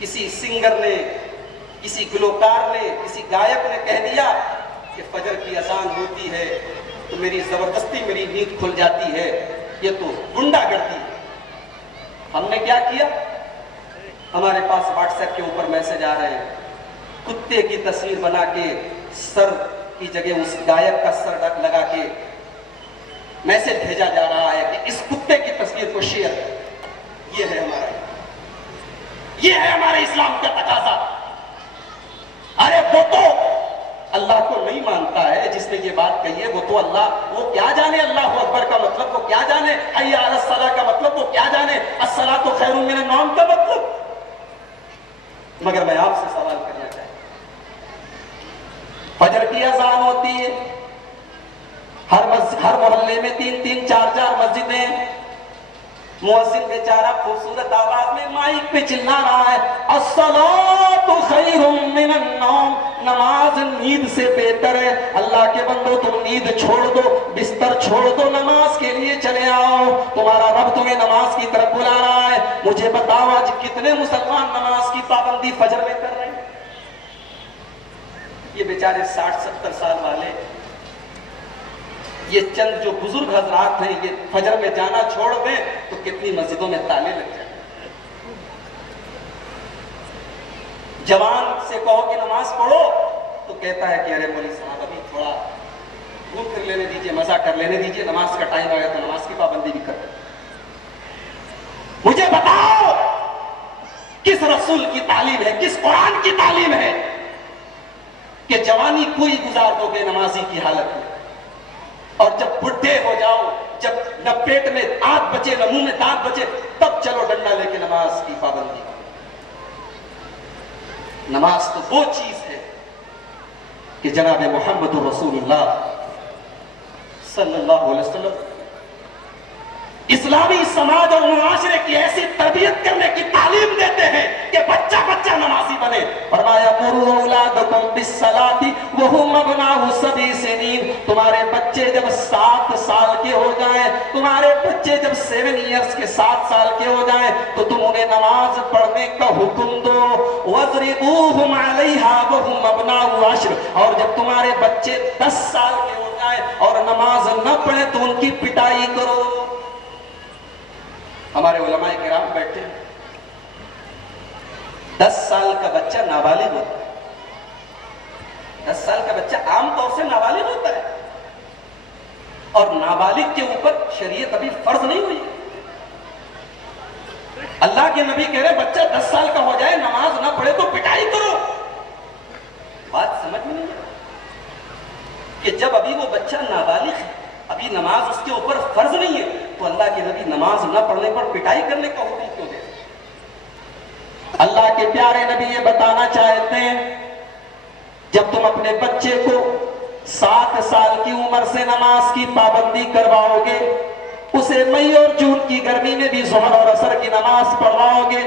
किसी सिंगर ने, किसी गुलकार ने, किसी गायक ने कह दिया कि फजर की अजान होती है तो मेरी जबरदस्ती मेरी नींद खुल जाती है, ये तो गुंडागर्दी है। हमने क्या किया, हमारे पास व्हाट्सएप के ऊपर मैसेज आ रहे हैं, कुत्ते की तस्वीर बना के सर की जगह उस गायक का सर लगा के मैसेज भेजा जा रहा है कि इस कुत्ते की तस्वीर को शेयर करें। ये है हमारे इस्लाम का तकाजा। अरे वो तो अल्लाह को नहीं मानता है जिसने ये बात कही है, वो तो अल्लाह, वो क्या जाने अल्लाहु अकबर का मतलब, वो क्या जाने हय्या अलस सलाह का मतलब, वो क्या जाने अस्सलातु खैरुम मिनन नौम का मतलब। मगर मैं आपसे सवाल करना चाहता हूं, फजर की अजान होती है, हर मोहल्ले में 3-3, 4-4 मस्जिदें, मुअज्जिन बेचारा खूबसूरत आवाज में माइक पे चिल्ला रहा है, अस्सलातु खैरुम मिनन नौम, नमाज नींद से बेहतर है। अल्लाह के बंदो तुम नींद छोड़ दो, बिस्तर छोड़ दो, नमाज के लिए चले आओ, तुम्हारा रब तुम्हें नमाज की तरफ बुला रहा है। मुझे बताओ आज कितने मुसलमान नमाज की पाबंदी फजर में कर रहे हैं? ये बेचारे 60-70 साल वाले, ये चंद जो बुजुर्ग हजरात हैं, ये फजर में जाना छोड़ दें तो कितनी मस्जिदों में ताले लग जाए। जवान से कहो कि नमाज पढ़ो तो कहता है कि अरे मौलवी साहब अभी थोड़ा घूम फिर लेने दीजिए, मजा कर लेने दीजिए, नमाज का टाइम आ गया तो नमाज की पाबंदी भी कर। मुझे बताओ किस रसूल की तालीम है, किस कुरान की तालीम है कि जवानी पूरी गुजार दोगे नमाजी की हालत में, और जब बुढ़े हो जाओ, जब न पेट में आंत बचे न मुंह में दांत बचे, तब चलो डंडा लेके नमाज की पाबंदी करो। नमाज तो वो चीज है कि जनाब मोहम्मद रसूलुल्लाह सल्लल्लाहु अलैहि वसल्लम इस्लामी समाज और मुआशरे की ऐसी तरबियत करने की तालीम देते हैं कि बच्चा बच्चा नमाजी बने। फरमाया मुरू औलादकुम बिस्सलाती व हुम अबनाउ सबी सिनीन, तुम्हारे बच्चे जब 7 साल के हो जाएं, तुम्हारे बच्चे जब 7 इयर्स के 7 साल के हो जाएं तो तुम उन्हें नमाज पढ़ने का हुक्म दो। वज़रिबूहुम अलैहा व हुम अबनाउ अश्र, और जब तुम्हारे बच्चे 10 साल के हो जाएं और नमाज न पढ़े तो उनकी पिटाई करो। हमारे उलमाए किराम बैठे, 10 साल का बच्चा नाबालिग होता है, 10 साल का बच्चा आमतौर से नाबालिग होता है, और नाबालिग के ऊपर शरीयत अभी फर्ज नहीं हुई। अल्लाह के नबी कह रहे बच्चा 10 साल का हो जाए नमाज ना पढ़े तो पिटाई करो। बात समझ में नहीं है कि जब अभी वो बच्चा नाबालिग है, अभी नमाज उसके ऊपर फर्ज नहीं है, तो अल्लाह के नबी नमाज न पढ़ने पर पिटाई करने का हुक्म क्यों दे? अल्लाह के प्यारे नबी ये बताना चाहते हैं, जब तुम अपने बच्चे को 7 साल की उम्र से नमाज की पाबंदी करवाओगे, उसे मई और जून की गर्मी में भी ज़ोहर और असर की नमाज पढ़वाओगे,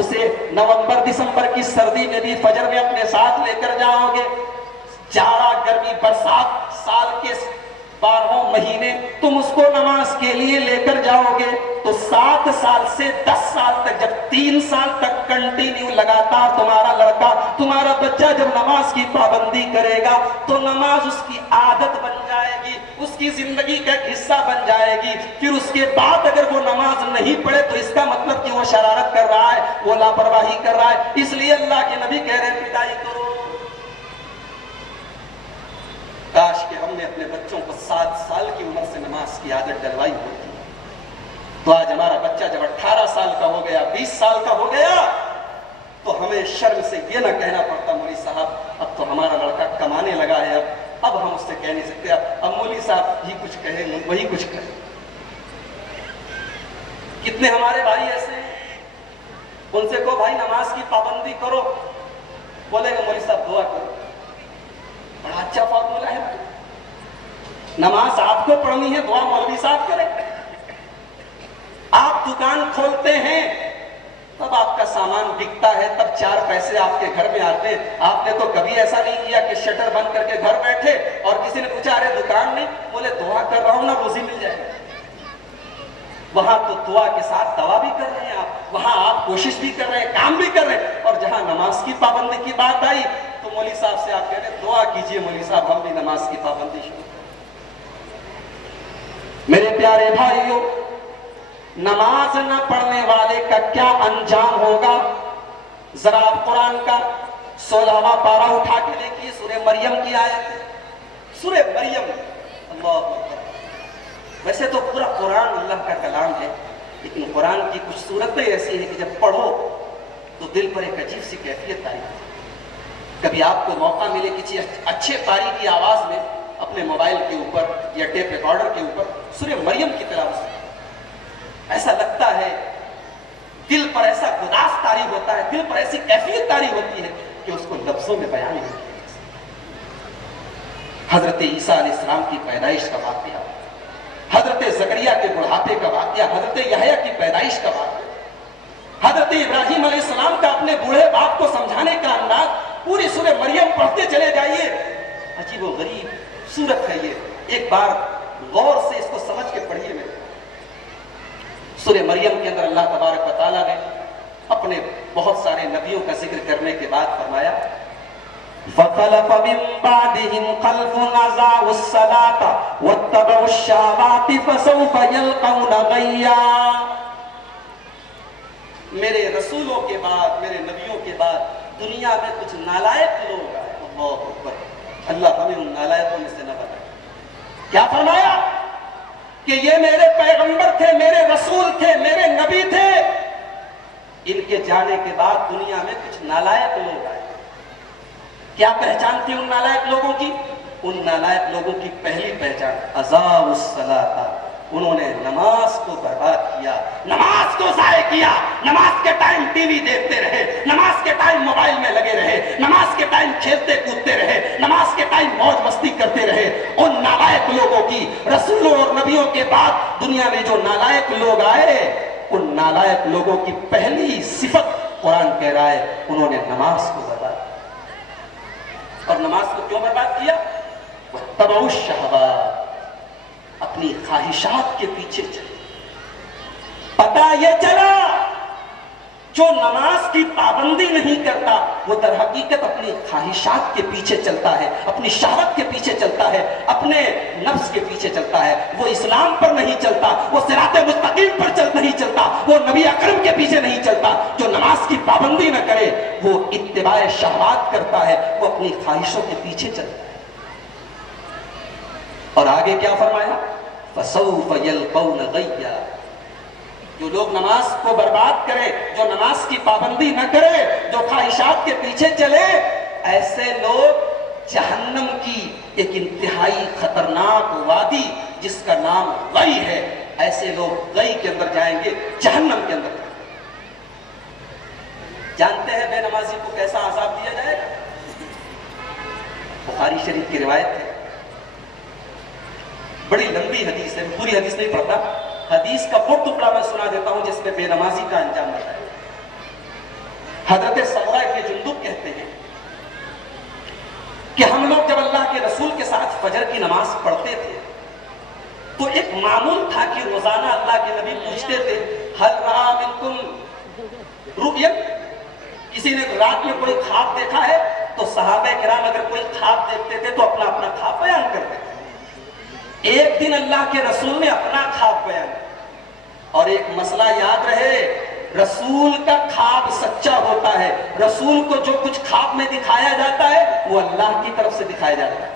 उसे नवंबर दिसंबर की सर्दी में भी फजर में अपने साथ लेकर जाओगे, जाड़ा गर्मी बरसात साल के 12 महीने तुम उसको नमाज के लिए लेकर जाओगे, तो 7 साल से 10 साल तक, जब 3 साल तक कंटिन्यू लगातार तुम्हारा लड़का, तुम्हारा बच्चा जब नमाज की पाबंदी करेगा तो नमाज उसकी आदत बन जाएगी, उसकी जिंदगी का एक हिस्सा बन जाएगी। फिर उसके बाद अगर वो नमाज नहीं पढ़े तो इसका मतलब कि वो शरारत कर रहा है, वो लापरवाही कर रहा है। इसलिए अल्लाह के नबी कह रहे हैं पिटाई करो। काश कि हमने अपने बच्चों को 7 साल की उम्र से नमाज की आदत डलवाई होती, तो आज हमारा बच्चा जब 18 साल का हो गया, 20 साल का हो गया, तो हमें शर्म से ये ना कहना पड़ता मौलवी साहब अब तो हमारा लड़का कमाने लगा है, अब हम उससे कह नहीं सकते, अब मौलवी साहब ही कुछ कहे वही कुछ कहे। कितने हमारे भाई ऐसे हैं, उनसे कहो भाई नमाज की पाबंदी करो, बोलेगा मौलवी साहब दुआ करो। बड़ा अच्छा फॉर्मूला है, नमाज आपको पढ़नी है, दुआ मौलवी साहब करें। आप दुकान खोलते हैं तब आपका सामान बिकता है, तब 4 पैसे आपके घर में आते हैं। आपने तो कभी ऐसा नहीं किया कि शटर बंद करके घर बैठे और किसी ने पूछा अरे दुकान नहीं, बोले दुआ कर रहा हूं ना रोजी मिल जाएगी। वहां तो दुआ के साथ दवा भी कर रहे हैं आप, वहां आप कोशिश भी कर रहे हैं, काम भी कर रहे हैं, और जहां नमाज की पाबंदी की बात आई तो मौली साहब से आप कह रहे हैं दुआ कीजिए मौली साहब हम भी नमाज की पाबंदी शुरू करें। मेरे प्यारे भाइयों, नमाज न पढ़ने वाले का क्या अंजाम होगा, जरा आप कुरान का 16वां पारा उठा के देखिए, सूरह मरियम की आयत है, सूरह मरियम। अल्लाह अकबर। वैसे तो पूरा कुरान अल्लाह का कलाम है, लेकिन कुरान की कुछ सूरतें ऐसी हैं कि जब पढ़ो तो दिल पर एक अजीब सी कैफियत तारी होती है। कभी आपको मौका मिले किसी अच्छे कारी की आवाज में अपने मोबाइल के ऊपर या टेप रिकॉर्डर के ऊपर सूरह मरियम की तरह ऐसा लगता है, दिल पर ऐसा गुदास तारी होता है, दिल पर ऐसी कैफियत तारी होती है कि उसको लफ्जों में बयान नहीं किया। हजरत ईसा अलैहिस्सलाम की पैदाइश का वाकया, हजरत जकरिया के बुढ़ापे का वाकया, हजरत यहया की पैदाइश का वाकया, हजरत इब्राहिम अलैहिस्सलाम का अपने बूढ़े बाप को समझाने का अंदाज, पूरी सूरह मरियम पढ़ते चले जाइए। अजीब व गरीब सूरत है ये, एक बार गौर से इसको समझ के पढ़िए। मेरे सूरह मरियम के अंदर अल्लाह तबारक व तआला ने अपने बहुत सारे नबियों का जिक्र करने के बाद फरमाया, वखलफ मिन बादिहिम खल्फुन अज़ाउस सलाता वत्तबउश शहवाति फसौफ यल्क़ौना गय्या। मेरे रसूलों के बाद, मेरे नबियों के बाद दुनिया में कुछ नालायक लोग आए। अल्लाहु अकबर। अल्लाह हमें उन नालायकों में से न बनाए। क्या फरमाया कि ये मेरे पैगंबर थे, मेरे रसूल थे, मेरे नबी थे, इनके जाने के बाद दुनिया में कुछ नालायक लोग आए। क्या पहचान थी उन नालायक लोगों की? उन नालायक लोगों की पहली पहचान अज़ाउस सलाता, उन्होंने नमाज को बर्बाद किया, नमाज को ज़ाय किया, नमाज के टाइम टीवी देखते रहे, नमाज के टाइम मोबाइल में लगे रहे, नमाज के टाइम खेलते कूदते रहे, नमाज के टाइम मौज मस्ती करते रहे। उन नालायक लोगों की, रसूलों और नबियों के बाद दुनिया में जो नालायक लोग आए, उन नालायक लोगों की पहली सिफत कुरान कह रहा है, उन्होंने नमाज को बर्बाद किया। और नमाज को क्यों बर्बाद किया? तबउश शहवात, अपनी ख्वाहिशात के पीछे चले। पता यह चला जो नमाज की पाबंदी नहीं करता वो दर हकीकत अपनी ख्वाहिशात के पीछे चलता है, अपनी शहवत के पीछे चलता है, अपने नफ्स के पीछे चलता है। वो इस्लाम पर नहीं चलता, वो सिराते मुस्तकीम पर नहीं चलता, वो नबी अकरम के पीछे नहीं चलता। जो नमाज की पाबंदी न करे वो इत्तिबाए शहवात करता है, वो अपनी ख्वाहिशों के पीछे चलता है। और आगे क्या फरमाया? फसौफ यल्क़ौना गय्या। जो लोग नमाज को बर्बाद करें, जो नमाज की पाबंदी न करे, जो ख्वाहिशात के पीछे चले, ऐसे लोग जहन्नम की एक इंतहाई खतरनाक वादी जिसका नाम गई है, ऐसे लोग गई के अंदर जाएंगे, जहन्नम के अंदर। जानते हैं बेनमाजी को कैसा अज़ाब दिया जाएगा? बुखारी शरीफ की रिवायत है, बड़ी लंबी हदीस है, पूरी हदीस नहीं पढ़ता, हदीस का वो टुकड़ा मैं सुना देता हूं जिसमें बेनमाजी का अंजाम बताया। हजरत समुरा इब्न जुंदुब कहते हैं कि हम लोग जब अल्लाह के रसूल के साथ फजर की नमाज पढ़ते थे तो एक मामूल था कि रोजाना अल्लाह के नबी पूछते थे, हल रहा मिनकुम रुय्या, किसी ने रात में कोई ख्वाब देखा है? तो सहाबा किराम अगर कोई ख्वाब देखते थे तो अपना अपना ख्वाब बयान करते थे। एक दिन अल्लाह के रसूल ने अपना ख्वाब बयान, और एक मसला याद रहे, रसूल का ख्वाब सच्चा होता है। रसूल को जो कुछ ख्वाब में दिखाया जाता है वो अल्लाह की तरफ से दिखाया जाता है।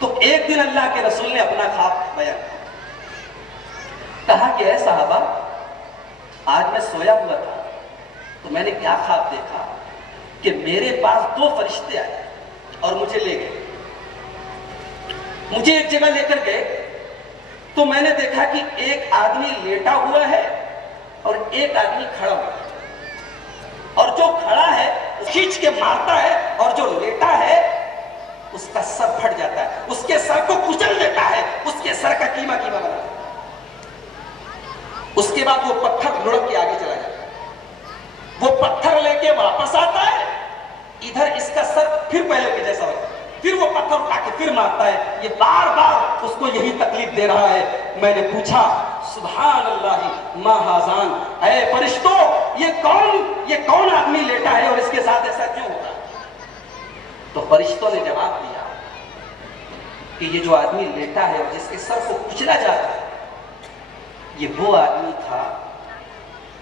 तो एक दिन अल्लाह के रसूल ने अपना ख्वाब बयान कहा कि ऐ साहबा, आज मैं सोया हुआ था तो मैंने क्या ख्वाब देखा कि मेरे पास दो फरिश्ते आए और मुझे ले गए। मुझे एक जगह लेकर गए तो मैंने देखा कि एक आदमी लेटा हुआ है और एक आदमी खड़ा हुआ है, और जो खड़ा है खींच के मारता है और जो लेटा है उसका सर फट जाता है, उसके सर को कुचल देता है, उसके सर का कीमा कीमा बना देता है। उसके बाद वो पत्थर लुढ़क के आगे चला जाता है, वो पत्थर लेके वापस आता है, इधर इसका सर फिर पहले के जैसा होता है, फिर वो पत्थर उठा के फिर मारता है। ये बार बार उसको यही तकलीफ दे रहा है। मैंने पूछा सुभान अल्लाह माहाजान, ऐ फरिश्तों ये कौन आदमी लेटा है और इसके साथ ऐसा क्यों होता है? तो फरिश्तों ने जवाब दिया कि ये जो आदमी लेटा है और जिसके सर को कुचला जाता है, ये वो आदमी था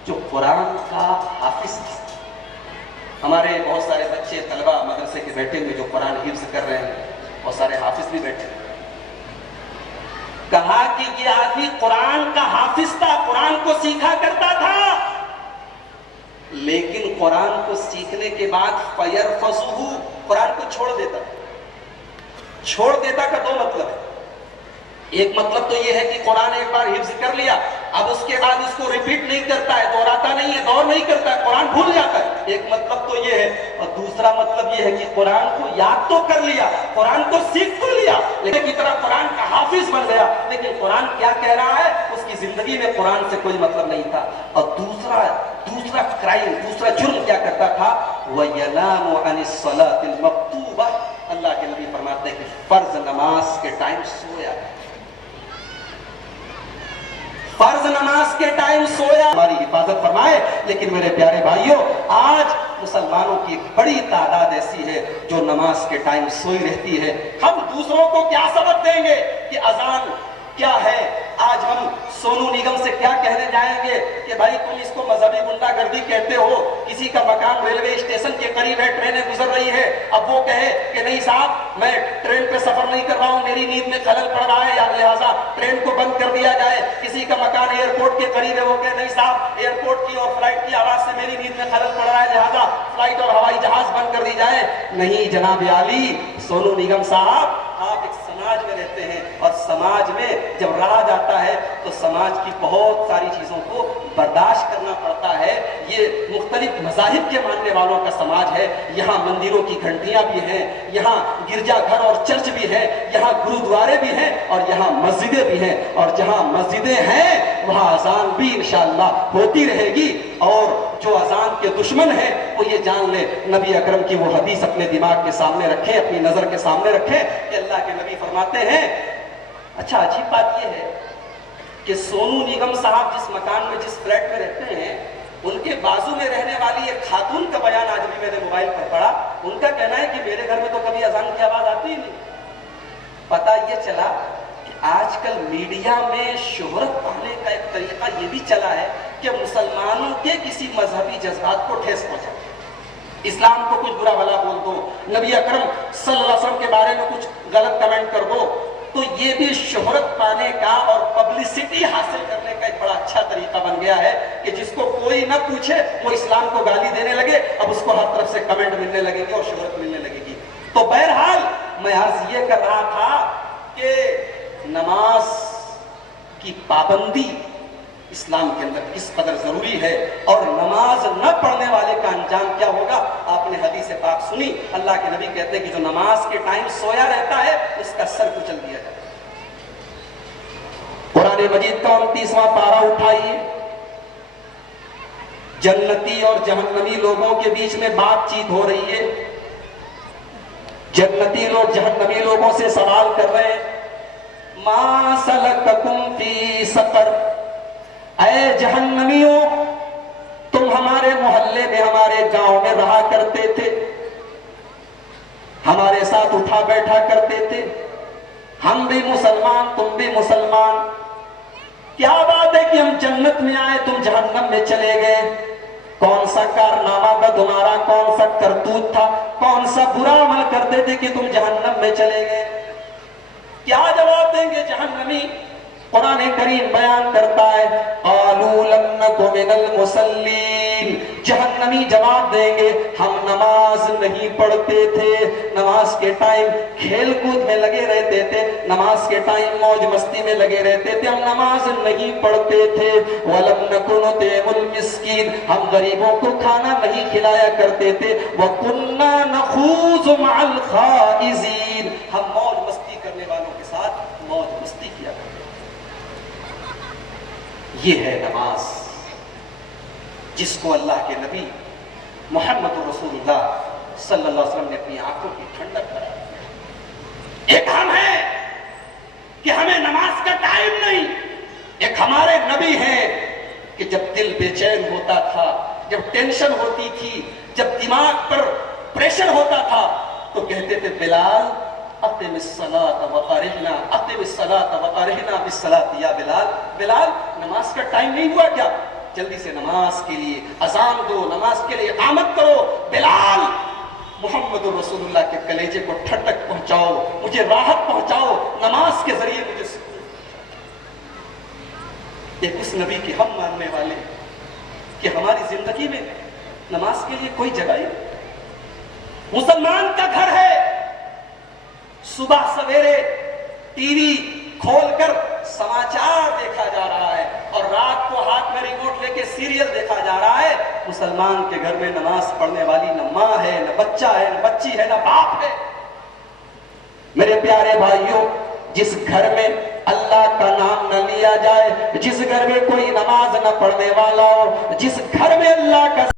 जो कुरान का हाफिज था। हमारे बहुत सारे बच्चे तलबा मदरसे के बैठे हुए जो कुरान हिफ्ज कर रहे हैं, बहुत सारे हाफिज भी बैठे हैं। कहा कि ये आदमी कुरान का हाफिज था, कुरान को सीखा करता था, लेकिन कुरान को सीखने के बाद फयरफज़ुहु, कुरान को छोड़ देता का दो मतलब है। एक मतलब तो यह है कि कुरान एक बार हिफ्ज कर लिया, अब उसके बाद उसको रिपीट नहीं करता है, दोहराता नहीं है, दौर नहीं करता है, कुरान भूल जाता है। एक मतलब तो यह है, और दूसरा मतलब यह है कि कुरान को याद तो कर लिया, कुरान को सीख तो लिया, लेकिन की तरह कुरान का हाफिज बन गया, लेकिन कुरान क्या कह रहा है उसकी जिंदगी में कुरान से कोई मतलब नहीं था। और दूसरा क्राइम, दूसरा जुर्म क्या करता था, वह यनामु अनिस्सलातिल मक्तूबा, अल्लाह के नबी फरमाते हैं कि फर्ज नमाज के टाइम सोया, फर्ज नमाज के टाइम सोया। हमारी हिफाजत फरमाए। लेकिन मेरे प्यारे भाइयों, आज मुसलमानों की बड़ी तादाद ऐसी है जो नमाज के टाइम सोई रहती है। हम दूसरों को क्या सबक देंगे कि अजान क्या है? आज हम सोनू निगम से क्या कहने जाएंगे कि भाई तुम इसको मजहबी गुंडागर्दी कहते हो, किसी का मकान रेलवे स्टेशन के करीब है, ट्रेनें गुजर रही है, अब वो कहे कि नहीं साहब मैं ट्रेन पे सफर नहीं कर रहा हूं, मेरी नींद में खलल पड़ रहा है, या लिहाजा ट्रेन को बंद कर दिया जाए। किसी का मकान एयरपोर्ट के करीब है, वो कहे नहीं साहब एयरपोर्ट की और फ्लाइट की आवाज से मेरी नींद में खलल पड़ रहा है, लिहाजा फ्लाइट और हवाई जहाज बंद कर दी जाए। नहीं जनाब आली, सोनू निगम साहब, आप एक समाज में रहते हैं और समाज में जब रहा जाता है तो समाज की बहुत सारी चीजों को बर्दाश्त करना पड़ता है। ये मुख्तलिफ मज़ाहिब के मानने वालों का समाज है, यहाँ मंदिरों की घंटियां भी हैं, यहाँ गिरजाघर और चर्च भी है, यहाँ गुरुद्वारे भी हैं और यहाँ मस्जिदें भी हैं, और जहाँ मस्जिदें हैं वहाँ अजान भी इंशाअल्लाह होती रहेगी। और जो अजान के दुश्मन है वो ये जान ले, नबी अकरम की वो हदीस अपने दिमाग के सामने रखें, अपनी नजर के सामने रखें कि अल्लाह के नबी फरमाते हैं। अच्छा, अजीब बात यह है कि सोनू निगम साहब जिस मकान में, जिस फ्लैट में रहते हैं, उनके बाजू में रहने वाली एक खातून का बयान आज भी मैंने मोबाइल पर पढ़ा। उनका कहना है कि मेरे घर में तो कभी अजान की आवाज आती ही नहीं। पता यह चला कि आजकल मीडिया में शोहरत पाने का एक तरीका यह भी चला है कि मुसलमानों के किसी मजहबी जज्बात को ठेस पहुंचा, इस्लाम को कुछ बुरा भला बोल दो, नबी अकरम सल्लल्लाहु अलैहि वसल्लम के बारे में कुछ गलत कमेंट कर दो, तो ये भी शोहरत पाने का और पब्लिसिटी हासिल करने का एक बड़ा अच्छा तरीका बन गया है कि जिसको कोई ना पूछे वो इस्लाम को गाली देने लगे, अब उसको हर तरफ से कमेंट मिलने लगेंगे और शोहरत मिलने लगेगी। तो बहरहाल मैं अर्ज ये कर रहा था कि नमाज की पाबंदी इस्लाम के अंदर किस कदर जरूरी है और नमाज न पढ़ने वाले का अंजाम क्या होगा। आपने हदीस पाक सुनी, अल्लाह के नबी कहते हैं कि जो नमाज के टाइम सोया रहता है उसका सर कुचल दिया जाए। कुरान मजीद का 29वां पारा उठाइए, जन्नती और जहन्नमी लोगों के बीच में बातचीत हो रही है। जन्नती लोग जहन्नमी लोगों से सवाल कर रहे हैं, मा सलककुम फी सकर, ऐ जहन्नमियों तुम हमारे मोहल्ले में, हमारे गांव में रहा करते थे, हमारे साथ उठा बैठा करते थे, हम भी मुसलमान तुम भी मुसलमान, क्या बात है कि हम जन्नत में आए तुम जहन्नम में चले गए? कौन सा कारनामा था तुम्हारा, कौन सा करतूत था, कौन सा बुरा अमल करते थे कि तुम जहन्नम में चले गए? क्या जवाब देंगे जहन्नमी? कुरान करीम बयान करता है, क़ालू लम नकु मिनल मुसल्लीन, जहन्नमी जवाब देंगे हम नमाज नहीं पढ़ते थे, नमाज के टाइम खेल कूद में लगे रहते थे, नमाज के टाइम मौज मस्ती में लगे रहते थे, हम नमाज नहीं पढ़ते थे। वलम नकु नुतिमुल मिस्कीन, हम गरीबों को खाना नहीं खिलाया करते थे। वकुन्ना नखूज़ु मअल खाइज़ीन, हम मौज मस्ती करने वालों के साथ मौज मस्ती किया करते। ये है नमाज जिसको अल्लाह के नबी मोहम्मद रसूलुल्लाह सल्लल्लाहु अलैहि वसल्लम ने अपनी आंखों की ठंडक करा दिया। एक हम है कि हमें नमाज का टाइम नहीं, एक हमारे नबी हैं कि जब दिल बेचैन होता था, जब टेंशन होती थी, जब दिमाग पर प्रेशर होता था, तो कहते थे बिलाल अक़िमिस्सलात व अरिहना, अक़िमिस्सलात व अरिहना बिस्सलात या बिलाल। बिलाल, नमाज का टाइम नहीं हुआ क्या? जल्दी से नमाज के लिए अजान दो, नमाज के लिए इकामत करो। बिलाल, मोहम्मद रसूलुल्लाह के कलेजे को ठंडक पहुंचाओ, मुझे राहत पहुंचाओ, नमाज के जरिए मुझे सुकून। एक उस नबी के हम मानने वाले कि हमारी जिंदगी में नमाज के लिए कोई जगह नहीं। मुसलमान का घर है, सुबह सवेरे टीवी खोलकर समाचार देखा जा रहा है और रात को हाथ में रिमोट लेके सीरियल देखा जा रहा है। मुसलमान के घर में नमाज पढ़ने वाली न माँ है, न बच्चा है, न बच्ची है, न बाप है। मेरे प्यारे भाइयों, जिस घर में अल्लाह का नाम न लिया जाए, जिस घर में कोई नमाज न पढ़ने वाला हो, जिस घर में अल्लाह का